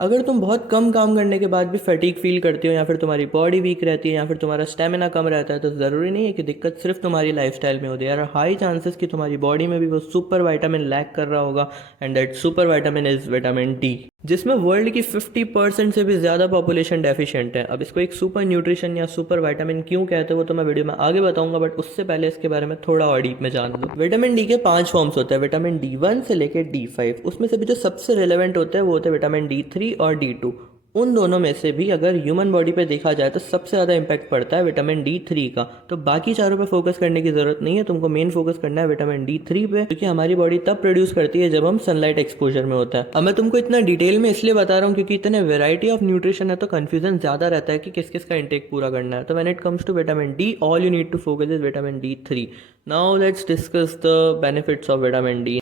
अगर तुम बहुत कम काम करने के बाद भी फटीग फील करती हो, या फिर तुम्हारी बॉडी वीक रहती है, या फिर तुम्हारा स्टेमिना कम रहता है, तो ज़रूरी नहीं है कि दिक्कत सिर्फ तुम्हारी लाइफस्टाइल में होती है। यार हाई चांसेस कि तुम्हारी बॉडी में भी वो सुपर विटामिन लैक कर रहा होगा, and that super vitamin is vitamin D, जिसमें वर्ल्ड की 50% से भी ज़्यादा पॉपुलेशन डेफिशिएंट है। अब इसको एक सुपर न्यूट्रिशन या सुपर विटामिन क्यों कहते हैं वो तो मैं वीडियो में आगे बताऊंगा, बट उससे पहले इसके बारे में थोड़ा और डीप में जान लो। विटामिन डी के 5 फॉर्म्स होते हैं, विटामिन D1 से लेकर D5। उसमें से भी जो सबसे रिलेवेंट होते हैं वो होते हैं विटामिन D3 और D2। उन दोनों में से भी अगर ह्यूमन बॉडी पे देखा जाए तो सबसे ज़्यादा इम्पैक्ट पड़ता है विटामिन D3 का। तो बाकी चारों पे फोकस करने की ज़रूरत नहीं है, तुमको मेन फोकस करना है विटामिन D3 पे, क्योंकि हमारी बॉडी तब प्रोड्यूस करती है जब हम सनलाइट एक्सपोजर में होता है। अब मैं तुमको इतना डिटेल में इसलिए बता रहा हूँ क्योंकि इतने वेराइटी ऑफ न्यूट्रिशन है तो कन्फ्यूजन ज़्यादा रहता है कि किस किस का इंटेक पूरा करना है। तो when it comes to vitamin D, all you need to focus is vitamin D3। Now let's discuss the benefits of vitamin D.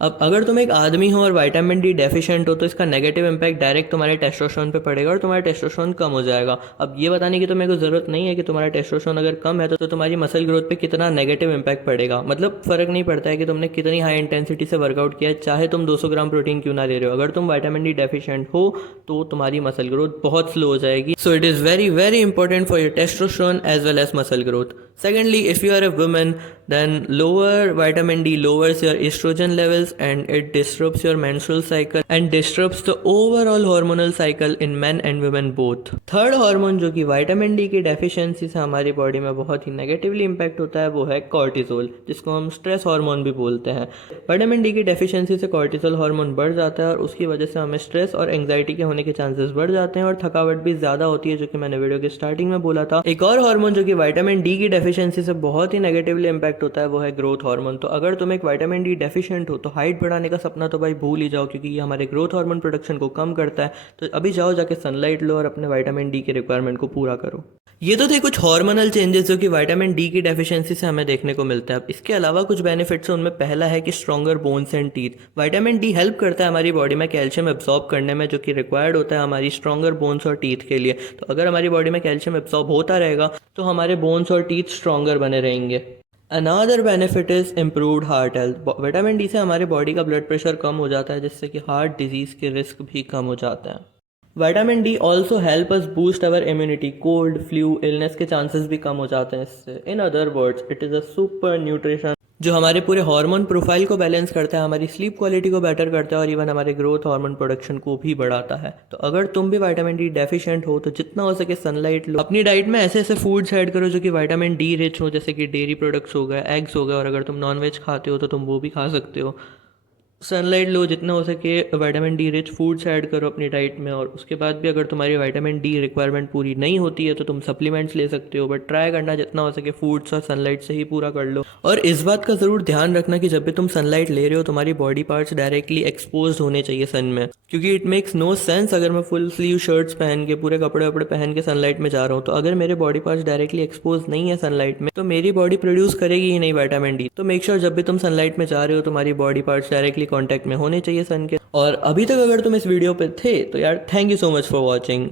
अब अगर तुम एक आदमी हो और विटामिन डी डेफिशिएंट हो तो इसका नेगेटिव इम्पैक्ट डायरेक्ट तुम्हारे टेस्टोस्टेरोन पे पड़ेगा और तुम्हारा टेस्टोस्टेरोन कम हो जाएगा। अब ये बताने की तो मेरे को ज़रूरत नहीं है कि तुम्हारा टेस्टोस्टेरोन अगर कम है तो तुम्हारी मसल ग्रोथ पे कितना नेगेटिव इम्पैक्ट पड़ेगा। मतलब फ़र्क नहीं पड़ता है कि तुमने कितनी हाई इंटेंसिटी से वर्कआउट किया है, चाहे तुम 200 ग्राम प्रोटीन क्यों ना ले रहे हो, अगर तुम विटामिन डी डेफिशिएंट हो तो तुम्हारी मसल ग्रोथ बहुत स्लो हो जाएगी। So it is very very important for your testosterone as well as muscle growth. Secondly, if you are a woman, then lower vitamin D lowers your estrogen levels and it disrupts your menstrual cycle and disrupts the overall hormonal cycle in men and women both. Third hormone जो कि vitamin D की deficiency से हमारी body में बहुत ही negatively impact होता है वो है कॉर्टिसोल, जिसको हम स्ट्रेस हार्मोन भी बोलते हैं। विटामिन डी की डेफिशिएंसी से कॉर्टिसोल हार्मोन बढ़ जाता है और उसकी वजह से हमें स्ट्रेस और एंग्जाइटी के होने के चांसेस बढ़ जाते हैं और थकावट भी ज़्यादा होती है, जो कि मैंने वीडियो के स्टार्टिंग में बोला था। एक और हार्मोन जो कि विटामिन डी की डेफिशिएंसी से बहुत ही नेगेटिवली इम्पैक्ट होता है वो है ग्रोथ हार्मोन। तो अगर तुम एक विटामिन डी डेफिशिएंट हो तो हाइट बढ़ाने का सपना तो भाई भूल ही जाओ, क्योंकि ये हमारे ग्रोथ हार्मोन प्रोडक्शन को कम करता है। तो अभी जाओ जाके सनलाइट लो और अपने विटामिन डी की रिक्वायरमेंट को पूरा करो। ये तो थे कुछ हार्मोनल चेंजेस जो कि विटामिन डी की डेफिशिएंसी से हमें देखने को मिलता है। अब इसके अलावा कुछ बेनिफिट्स हैं, उनमें पहला है कि stronger bones and teeth. Vitamin D help करता है हमारी बॉडी में कैल्शियम एब्सॉर्ब करने में, जो कि रिक्वायर्ड होता है हमारी स्ट्रॉन्गर बोन्स और टीथ के लिए। तो अगर हमारी बॉडी में कैल्शियम एब्सॉर्ब होता रहेगा तो हमारे बोन्स और टीथ स्ट्रॉन्गर बने रहेंगे। Another benefit is improved heart health. Vitamin D से हमारे बॉडी का ब्लड प्रेशर कम हो जाता है, जिससे कि हार्ट डिजीज़ के रिस्क भी कम हो जाते हैं। Vitamin D also help us boost our immunity. Cold, flu, illness के चांसेस भी कम हो जाते हैं इससे। In other words it is a super nutrition जो हमारे पूरे हार्मोन प्रोफाइल को बैलेंस करता है, हमारी स्लीप क्वालिटी को बेटर करता है और इवन हमारे ग्रोथ हार्मोन प्रोडक्शन को भी बढ़ाता है। तो अगर तुम भी विटामिन डी डेफिशिएंट हो तो जितना हो सके सनलाइट लो। अपनी डाइट में ऐसे ऐसे फूड्स ऐड करो जो कि विटामिन डी रिच हो, जैसे कि डेयरी प्रोडक्ट्स हो गए, एग्स हो गए, और अगर तुम नॉनवेज खाते हो तो तुम वो भी खा सकते हो। सनलाइट लो, जितना हो सके vitamin D rich foods add करो अपनी डाइट में। और उसके बाद भी अगर तुम्हारी विटामिन डी रिक्वायरमेंट पूरी नहीं होती है तो तुम सप्लीमेंट्स ले सकते हो, बट ट्राई करना जितना हो सके फूड्स और सनलाइट से ही पूरा कर लो। और इस बात का ज़रूर ध्यान रखना कि जब भी तुम सनलाइट ले रहे हो तुम्हारी बॉडी पार्ट्स डायरेक्टली एक्सपोज होने चाहिए सन में, क्योंकि इट मेक्स नो सेंस अगर मैं फुल स्लीव शर्ट्स पहन के पूरे कपड़े वपड़े पहन के सनलाइट में जा रहा हूँ तो अगर मेरे बॉडी पार्ट्स डायरेक्टली एक्सपोज नहीं है सनलाइट में तो मेरी बॉडी प्रोड्यूस करेगी ही नहीं विटामिन डी। तो मेक श्योर जब भी तुम सनलाइट में जा रहे हो तुम्हारी बॉडी पार्ट्स डायरेक्टली कॉन्टैक्ट में होने चाहिए सन के। और अभी तक अगर तुम इस वीडियो पे थे तो यार thank you so much for watching.